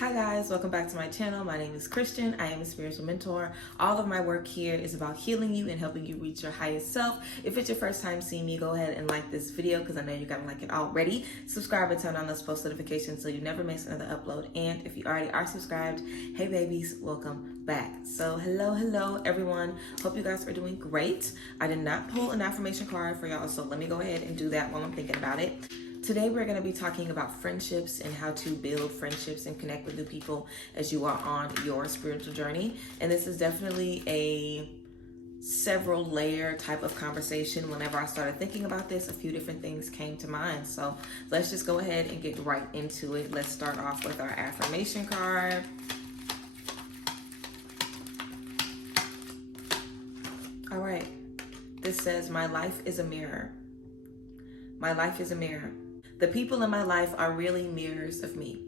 Hi guys, welcome back to my channel. My name is Christian. I am a spiritual mentor. All of my work here is about healing you and helping you reach your highest self. If it's your first time seeing me, go ahead and like this video because I know you're gonna like it already. Subscribe and turn on those post notifications so you never miss another upload. And if you already are subscribed, hey babies, welcome back. So hello everyone. Hope you guys are doing great. I did not pull an affirmation card for y'all, so let me go ahead and do that while I'm thinking about it. Today we're going to be talking about friendships and how to build friendships and connect with new people as you are on your spiritual journey. And this is definitely a several layer type of conversation. Whenever I started thinking about this, a few different things came to mind. So let's just go ahead and get right into it. Let's start off with our affirmation card. All right. This says, my life is a mirror. My life is a mirror. The people in my life are really mirrors of me.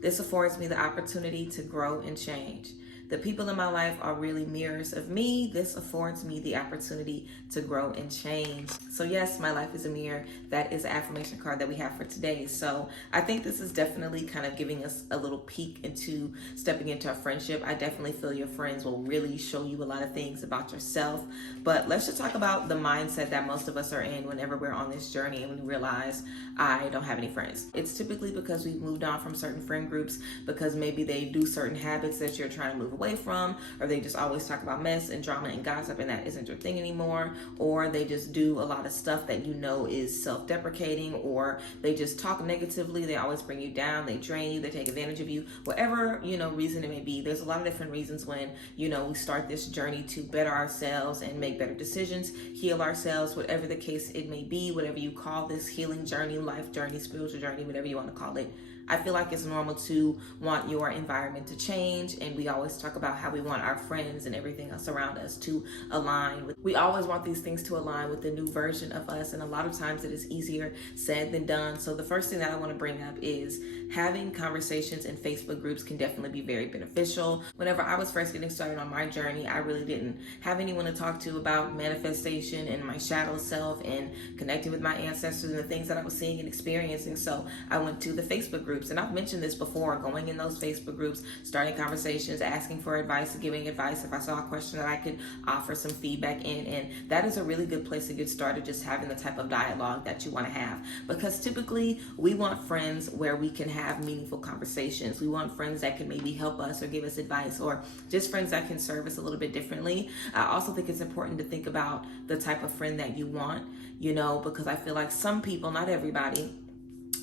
This affords me the opportunity to grow and change. The people in my life are really mirrors of me. This affords me the opportunity to grow and change. So yes, my life is a mirror. That is the affirmation card that we have for today. So I think this is definitely kind of giving us a little peek into stepping into a friendship. I definitely feel your friends will really show you a lot of things about yourself. But let's just talk about the mindset that most of us are in whenever we're on this journey and we realize I don't have any friends. It's typically because we've moved on from certain friend groups, because maybe they do certain habits that you're trying to move away from, or they just always talk about mess and drama and gossip and that isn't your thing anymore, or they just do a lot of stuff that you know is self-deprecating, or they just talk negatively, they always bring you down, they drain you, they take advantage of you, whatever reason it may be. There's a lot of different reasons when we start this journey to better ourselves and make better decisions, heal ourselves, whatever the case it may be, whatever you call this healing journey, life journey, spiritual journey, whatever you want to call it. I feel like it's normal to want your environment to change, and we always talk about how we want our friends and everything else around us to align with. We always want these things to align with the new version of us, and a lot of times it is easier said than done. So the first thing that I want to bring up is having conversations in Facebook groups can definitely be very beneficial. Whenever I was first getting started on my journey, I really didn't have anyone to talk to about manifestation and my shadow self and connecting with my ancestors and the things that I was seeing and experiencing. So I went to the Facebook groups. And I've mentioned this before, going in those Facebook groups, starting conversations, asking for advice, giving advice if I saw a question that I could offer some feedback in. And that is a really good place to get started, just having the type of dialogue that you want to have. Because typically we want friends where we can have meaningful conversations. We want friends that can maybe help us or give us advice, or just friends that can serve us a little bit differently. I also think it's important to think about the type of friend that you want, because I feel like some people, not everybody,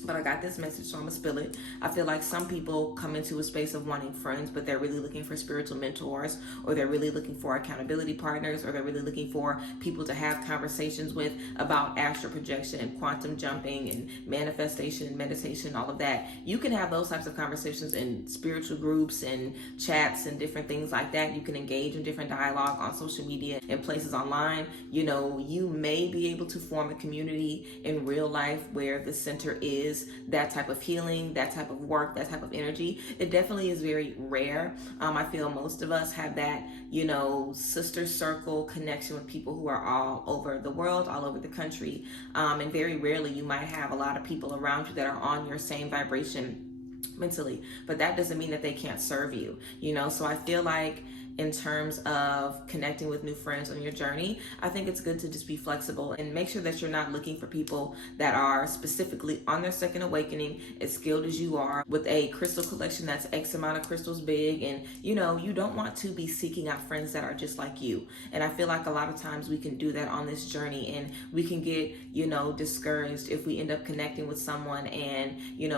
but I got this message, so I'm gonna spill it. I feel like some people come into a space of wanting friends, but they're really looking for spiritual mentors, or they're really looking for accountability partners, or they're really looking for people to have conversations with about astral projection and quantum jumping and manifestation and meditation, all of that. You can have those types of conversations in spiritual groups and chats and different things like that. You can engage in different dialogue on social media and places online. You may be able to form a community in real life where the center is that type of healing, that type of work, that type of energy. It definitely is very rare. I feel most of us have that, sister circle connection with people who are all over the world, all over the country. And very rarely you might have a lot of people around you that are on your same vibration mentally, but that doesn't mean that they can't serve you, So I feel like in terms of connecting with new friends on your journey, I think it's good to just be flexible and make sure that you're not looking for people that are specifically on their second awakening, as skilled as you are, with a crystal collection that's X amount of crystals big. And you don't want to be seeking out friends that are just like you. And I feel like a lot of times we can do that on this journey, and we can get, discouraged if we end up connecting with someone and,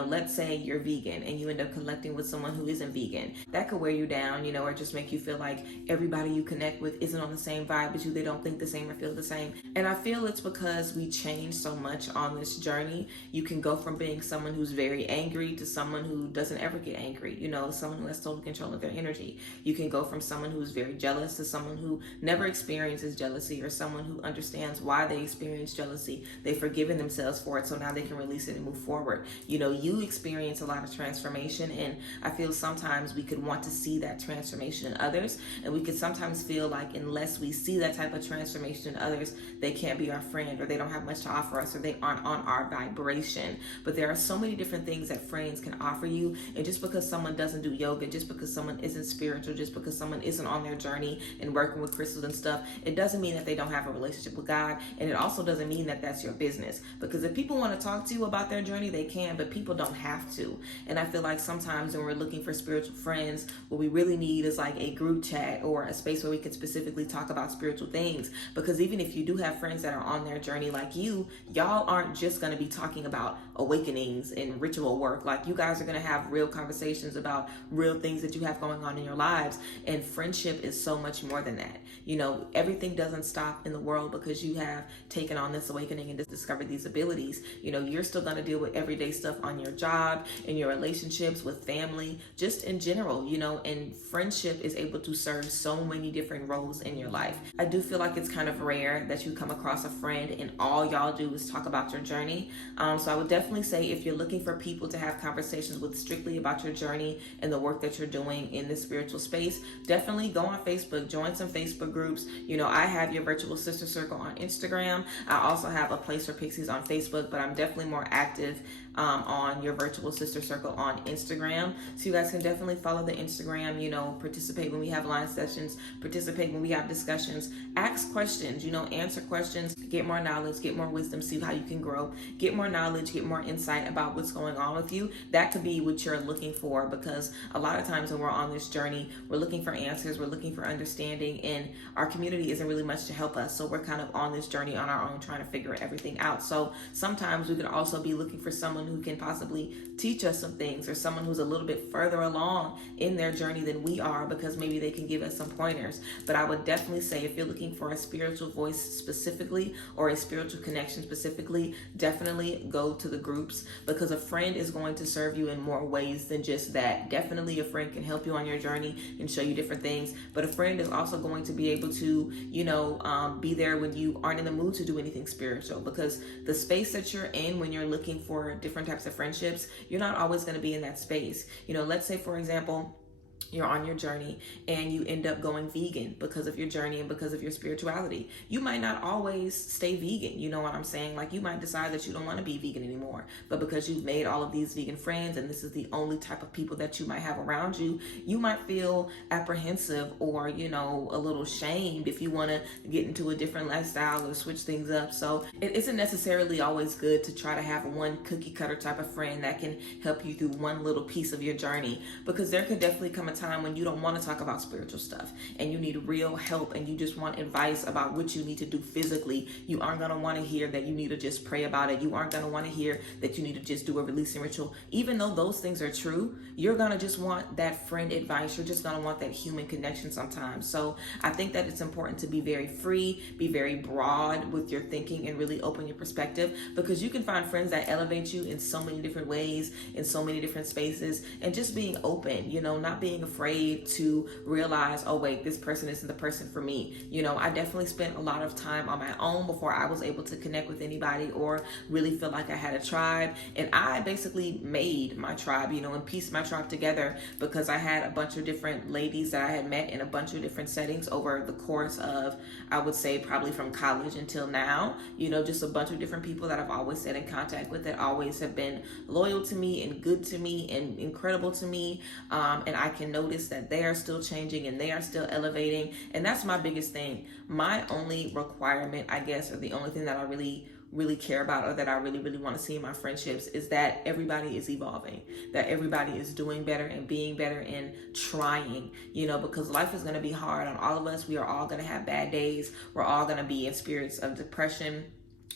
let's say you're vegan and you end up connecting with someone who isn't vegan. That could wear you down, or just make you feel like everybody you connect with isn't on the same vibe as you. They don't think the same or feel the same. And I feel it's because we change so much on this journey. You can go from being someone who's very angry to someone who doesn't ever get angry, someone who has total control of their energy. You can go from someone who's very jealous to someone who never experiences jealousy, or someone who understands why they experience jealousy. They've forgiven themselves for it, so now they can release it and move forward. You experience a lot of transformation, and I feel sometimes we could want to see that transformation in others, And we can sometimes feel like unless we see that type of transformation in others, they can't be our friend, or they don't have much to offer us, or they aren't on our vibration. But there are so many different things that friends can offer you. And just because someone doesn't do yoga, just because someone isn't spiritual, just because someone isn't on their journey and working with crystals and stuff, it doesn't mean that they don't have a relationship with God. And it also doesn't mean that that's your business. Because if people want to talk to you about their journey, they can, but people don't have to. And I feel like sometimes when we're looking for spiritual friends, what we really need is like a group chat or a space where we can specifically talk about spiritual things. Because even if you do have friends that are on their journey like you, y'all aren't just going to be talking about awakenings and ritual work. Like, you guys are going to have real conversations about real things that you have going on in your lives. And friendship is so much more than that. You know, everything doesn't stop in the world because you have taken on this awakening and discovered these abilities. You know, you're still going to deal with everyday stuff on your job, in your relationships, with family, just in general, you know, and friendship is able to serve so many different roles in your life. I do feel like it's kind of rare that you come across a friend and all y'all do is talk about your journey. So I would definitely say, if you're looking for people to have conversations with strictly about your journey and the work that you're doing in this spiritual space, definitely go on Facebook, join some Facebook groups. You know, I have your virtual sister circle on Instagram. I also have a place for Pixies on Facebook, but I'm definitely more active on your virtual sister circle on Instagram. So you guys can definitely follow the Instagram, you know, participate when we have live sessions, participate when we have discussions, ask questions, you know, answer questions, get more knowledge, get more wisdom, see how you can grow, get more knowledge, get more insight about what's going on with you. That could be what you're looking for, because a lot of times when we're on this journey, we're looking for answers, we're looking for understanding, and our community isn't really much to help us. So we're kind of on this journey on our own, trying to figure everything out. So sometimes we could also be looking for someone who can possibly teach us some things, or someone who's a little bit further along in their journey than we are, because maybe they can give us some pointers. But I would definitely say, if you're looking for a spiritual voice specifically, or a spiritual connection specifically, definitely go to the groups, because a friend is going to serve you in more ways than just that. Definitely a friend can help you on your journey and show you different things, but a friend is also going to be able to, you know, be there when you aren't in the mood to do anything spiritual, because the space that you're in when you're looking for different types of friendships, you're not always going to be in that space. You know, let's say, for example, you're on your journey and you end up going vegan because of your journey and because of your spirituality. You might not always stay vegan, you know what I'm saying? Like, you might decide that you don't want to be vegan anymore, but because you've made all of these vegan friends and this is the only type of people that you might have around you, you might feel apprehensive or, you know, a little shamed if you want to get into a different lifestyle or switch things up. So it isn't necessarily always good to try to have one cookie cutter type of friend that can help you through one little piece of your journey, because there could definitely come a time when you don't want to talk about spiritual stuff and you need real help and you just want advice about what you need to do physically. You aren't going to want to hear that you need to just pray about it. You aren't going to want to hear that you need to just do a releasing ritual. Even though those things are true, you're going to just want that friend advice. You're just going to want that human connection sometimes. So I think that it's important to be very free, be very broad with your thinking, and really open your perspective, because you can find friends that elevate you in so many different ways, in so many different spaces, and just being open, you know, not being afraid to realize, oh wait, this person isn't the person for me. You know, I definitely spent a lot of time on my own before I was able to connect with anybody or really feel like I had a tribe. And I basically made my tribe, you know, and pieced my tribe together, because I had a bunch of different ladies that I had met in a bunch of different settings over the course of, I would say, probably from college until now. You know, just a bunch of different people that I've always stayed in contact with, that always have been loyal to me and good to me and incredible to me. And I can notice that they are still changing and they are still elevating. And that's my biggest thing. My only requirement, I guess, or the only thing that I really care about, or that I really want to see in my friendships, is that everybody is evolving, that everybody is doing better and being better and trying, you know, because life is going to be hard on all of us. We are all going to have bad days. We're all going to be in spirits of depression.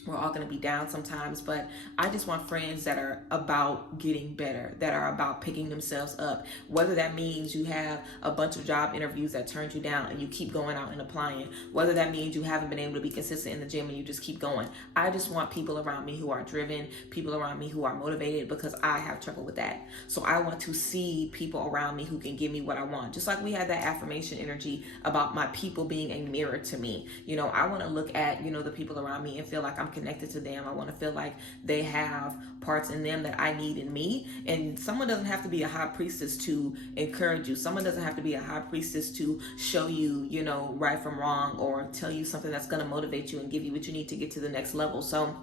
We're all going to be down sometimes, but I just want friends that are about getting better, that are about picking themselves up. Whether that means you have a bunch of job interviews that turned you down and you keep going out and applying, whether that means you haven't been able to be consistent in the gym and you just keep going. I just want people around me who are driven, people around me who are motivated, because I have trouble with that. So I want to see people around me who can give me what I want. Just like we had that affirmation energy about my people being a mirror to me. You know, I want to look at, you know, the people around me and feel like I'm I'm connected to them. I want to feel like they have parts in them that I need in me. And someone doesn't have to be a high priestess to encourage you. Someone doesn't have to be a high priestess to show you, right from wrong, or tell you something that's going to motivate you and give you what you need to get to the next level. So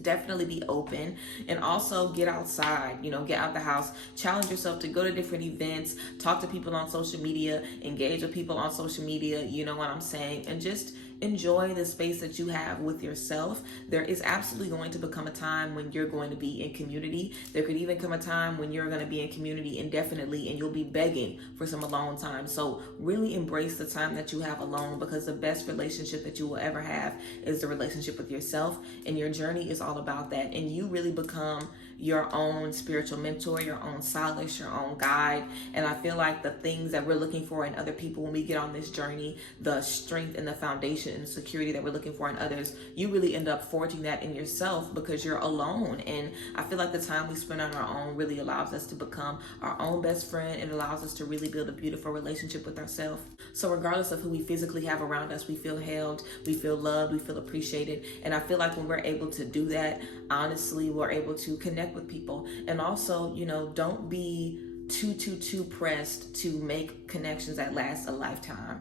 definitely be open, and also get outside, get out the house, challenge yourself to go to different events, talk to people on social media, engage with people on social media, you know what I'm saying, and just enjoy the space that you have with yourself. There is absolutely going to become a time when you're going to be in community. There could even come a time when you're going to be in community indefinitely and you'll be begging for some alone time. So really embrace the time that you have alone, because the best relationship that you will ever have is the relationship with yourself, and your journey is all about that. And you really become your own spiritual mentor, your own solace, your own guide. And I feel like the things that we're looking for in other people when we get on this journey, the strength and the foundation and security that we're looking for in others, you really end up forging that in yourself because you're alone. And I feel like the time we spend on our own really allows us to become our own best friend. It allows us to really build a beautiful relationship with ourselves. So regardless of who we physically have around us, we feel held, we feel loved, we feel appreciated. And I feel like when we're able to do that, honestly, we're able to connect with people. And also, don't be too pressed to make connections that last a lifetime.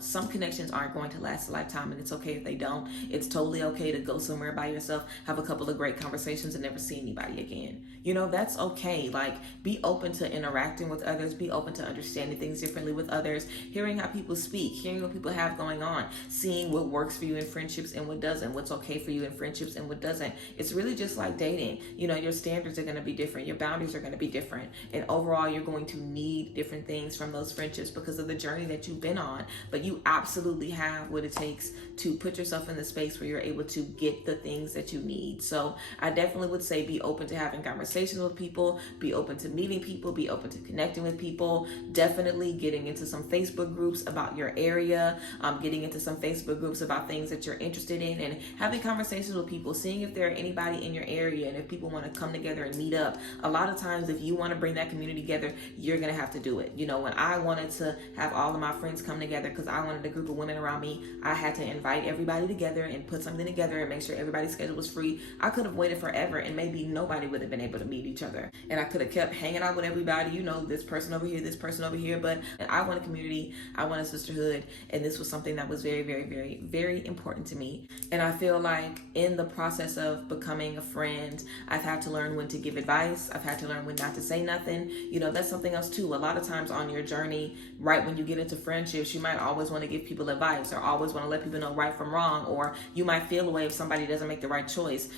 Some connections aren't going to last a lifetime, and it's okay if they don't. It's totally okay to go somewhere by yourself, have a couple of great conversations, and never see anybody again. That's okay. Like, be open to interacting with others, be open to understanding things differently with others, hearing how people speak, hearing what people have going on, seeing what works for you in friendships and what doesn't, what's okay for you in friendships and what doesn't. It's really just like dating. Your standards are going to be different, your boundaries are going to be different, and overall you're going to need different things from those friendships because of the journey that you've been on. But you absolutely have what it takes to put yourself in the space where you're able to get the things that you need. So I definitely would say be open to having conversations with people, be open to meeting people, be open to connecting with people, definitely getting into some Facebook groups about your area, getting into some Facebook groups about things that you're interested in, and having conversations with people, seeing if there are anybody in your area and if people want to come together and meet up. A lot of times, if you want to bring that community together, you're going to have to do it. When I wanted to have all of my friends come together because I wanted a group of women around me, I had to invite everybody together and put something together and make sure everybody's schedule was free. I could have waited forever and maybe nobody would have been able to meet each other. And I could have kept hanging out with everybody, this person over here, this person over here. But I want a community, I want a sisterhood. And this was something that was very, very, very, very important to me. And I feel like in the process of becoming a friend, I've had to learn when to give advice. I've had to learn when not to say nothing. That's something else too. A lot of times on your journey, right when you get into friendships, you might always want to give people advice or always want to let people know right from wrong, or you might feel away if somebody doesn't make the right choice.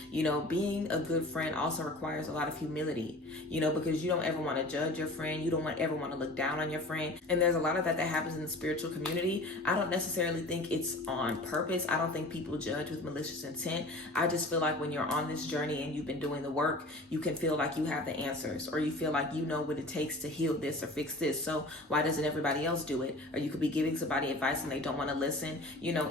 Being a good friend also requires a lot of humility, because you don't ever want to judge your friend. You don't ever want to look down on your friend. And there's a lot of that happens in the spiritual community. I don't necessarily think it's on purpose. I don't think people judge with malicious intent. I just feel like when you're on this journey and you've been doing the work, you can feel like you have the answers, or you feel like you know what it takes to heal this or fix this. So why doesn't everybody else do it? Or you could be giving somebody advice and they don't want to listen.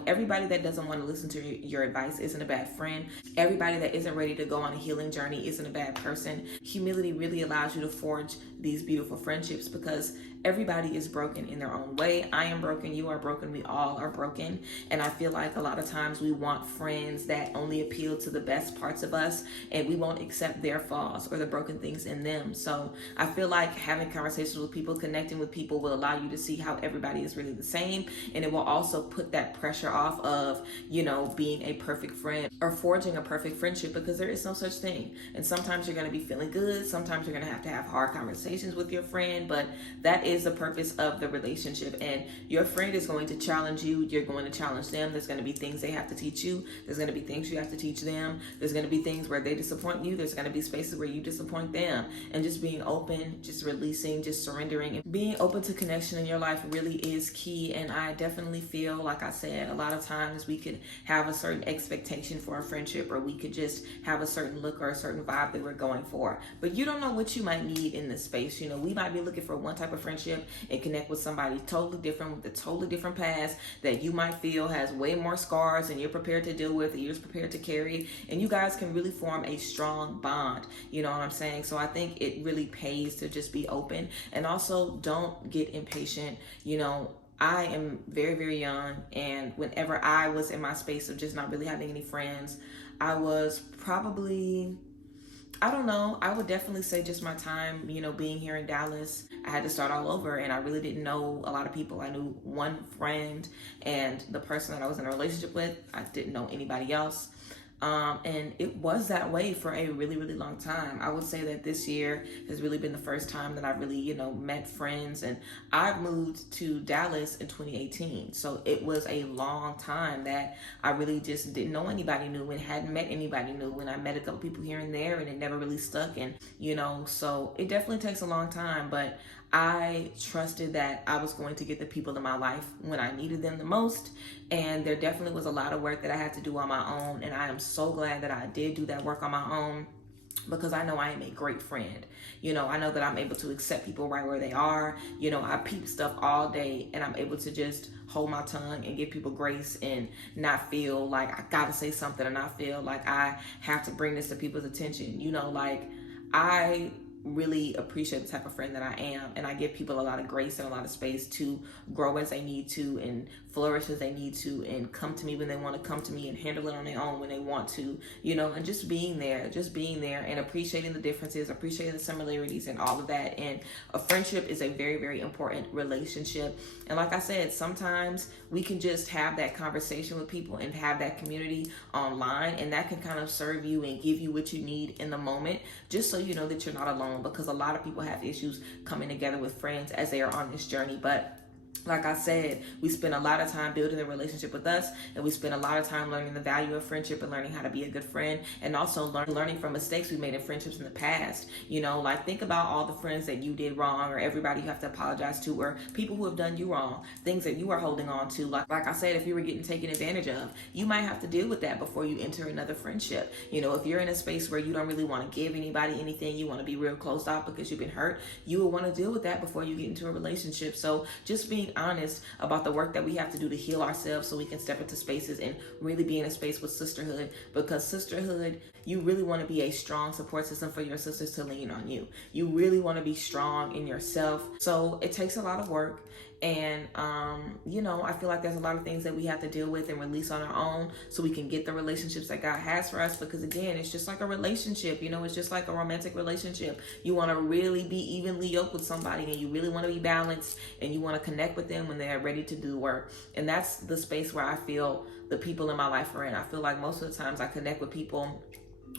Everybody that doesn't want to listen to your advice isn't a bad friend. Everybody that isn't ready to go on a healing journey isn't a bad person. Humility really allows you to forge these beautiful friendships because everybody is broken in their own way. I am broken, you are broken, we all are broken. And I feel like a lot of times we want friends that only appeal to the best parts of us, and we won't accept their flaws or the broken things in them. So I feel like having conversations with people, connecting with people will allow you to see how everybody is really the same. And it will also put that pressure off of, being a perfect friend or forging a perfect friendship, because there is no such thing. And sometimes you're going to be feeling good. Sometimes you're going to have hard conversations with your friend, but that is the purpose of the relationship. And your friend is going to challenge you. You're going to challenge them. There's going to be things they have to teach you. There's going to be things you have to teach them. There's going to be things where they disappoint you. There's going to be spaces where you disappoint them. And just being open, just releasing, just surrendering, and being open to connection in your life really is key. And I definitely feel, like I said, a lot of times we could have a certain expectation for a friendship, or we could just have a certain look or a certain vibe that we're going for. But you don't know what you might need in this space. We might be looking for one type of friendship and connect with somebody totally different with a totally different past that you might feel has way more scars than you're prepared to deal with, or you're prepared to carry, and you guys can really form a strong bond. You know what I'm saying? So I think it really pays to just be open, and also don't get impatient. I am very, very young, and whenever I was in my space of just not really having any friends, I was probably, I don't know, I would definitely say just my time, being here in Dallas. I had to start all over, and I really didn't know a lot of people. I knew one friend, and the person that I was in a relationship with, I didn't know anybody else. And it was that way for a really, really long time. I would say that this year has really been the first time that I've really, met friends. And I moved to Dallas in 2018. So it was a long time that I really just didn't know anybody new and hadn't met anybody new. And I met a couple people here and there, and it never really stuck. And, so it definitely takes a long time. But I trusted that I was going to get the people in my life when I needed them the most. And there definitely was a lot of work that I had to do on my own. And I am so glad that I did do that work on my own, because I know I am a great friend. I know that I'm able to accept people right where they are. I peep stuff all day, and I'm able to just hold my tongue and give people grace and not feel like I gotta say something, and not feel like I have to bring this to people's attention. I really appreciate the type of friend that I am, and I give people a lot of grace and a lot of space to grow as they need to and flourish as they need to, and come to me when they want to come to me, and handle it on their own when they want to, and just being there and appreciating the differences, appreciating the similarities and all of that. And a friendship is a very, very important relationship. And like I said, sometimes we can just have that conversation with people and have that community online, and that can kind of serve you and give you what you need in the moment, just so you know that you're not alone, because a lot of people have issues coming together with friends as they are on this journey. But like I said, we spend a lot of time building a relationship with us, and we spend a lot of time learning the value of friendship and learning how to be a good friend, and also learning from mistakes we made in friendships in the past. Think about all the friends that you did wrong, or everybody you have to apologize to, or people who have done you wrong, things that you are holding on to. Like I said, if you were getting taken advantage of, you might have to deal with that before you enter another friendship. If you're in a space where you don't really want to give anybody anything, you want to be real closed off because you've been hurt, you will want to deal with that before you get into a relationship. So just being honest about the work that we have to do to heal ourselves, so we can step into spaces and really be in a space with sisterhood. Because sisterhood, you really want to be a strong support system for your sisters to lean on you. You really want to be strong in yourself. So it takes a lot of work. And, I feel like there's a lot of things that we have to deal with and release on our own, so we can get the relationships that God has for us. Because again, it's just like a relationship, it's just like a romantic relationship. You want to really be evenly yoked with somebody, and you really want to be balanced, and you want to connect with them when they're ready to do the work. And that's the space where I feel the people in my life are in. I feel like most of the times I connect with people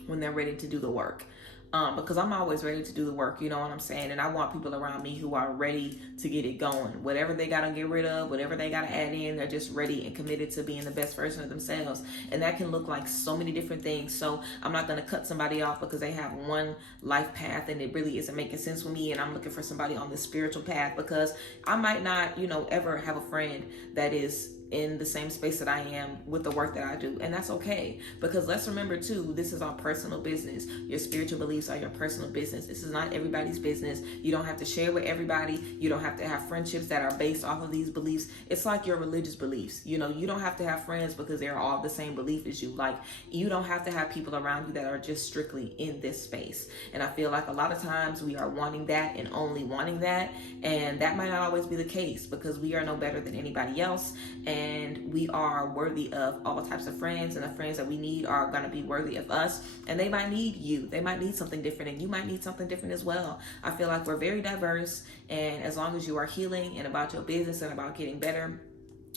when they're ready to do the work. Because I'm always ready to do the work, you know what I'm saying? And I want people around me who are ready to get it going. Whatever they got to get rid of, whatever they got to add in, they're just ready and committed to being the best version of themselves. And that can look like so many different things. So I'm not going to cut somebody off because they have one life path and it really isn't making sense for me, and I'm looking for somebody on the spiritual path, because I might not, ever have a friend that is in the same space that I am with the work that I do. And that's okay, because let's remember too, this is our personal business. Your spiritual beliefs are your personal business. This is not everybody's business. You don't have to share with everybody. You don't have to have friendships that are based off of these beliefs. It's like your religious beliefs. You don't have to have friends because they're all the same belief as you. Like, you don't have to have people around you that are just strictly in this space. And I feel like a lot of times we are wanting that and only wanting that, and that might not always be the case, because we are no better than anybody else. And we are worthy of all types of friends, and the friends that we need are going to be worthy of us, and they might need you. They might need something different, and you might need something different as well. I feel like we're very diverse, and as long as you are healing and about your business and about getting better,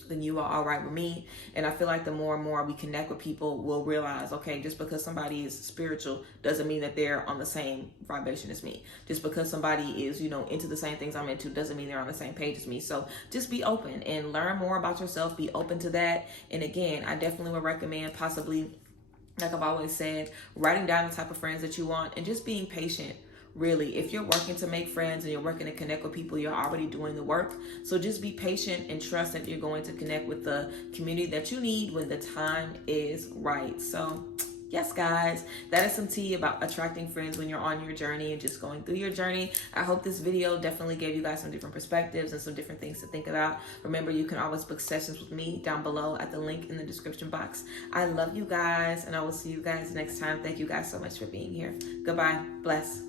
then you are all right with me. And I feel like the more and more we connect with people, we'll realize, okay, just because somebody is spiritual doesn't mean that they're on the same vibration as me. Just because somebody is, into the same things I'm into doesn't mean they're on the same page as me. So just be open and learn more about yourself. Be open to that. And again, I definitely would recommend possibly, like I've always said, writing down the type of friends that you want and just being patient. Really, if you're working to make friends and you're working to connect with people, you're already doing the work. So just be patient and trust that you're going to connect with the community that you need when the time is right. So yes, guys, that is some tea about attracting friends when you're on your journey and just going through your journey. I hope this video definitely gave you guys some different perspectives and some different things to think about. Remember, you can always book sessions with me down below at the link in the description box. I love you guys, and I will see you guys next time. Thank you guys so much for being here. Goodbye. Bless.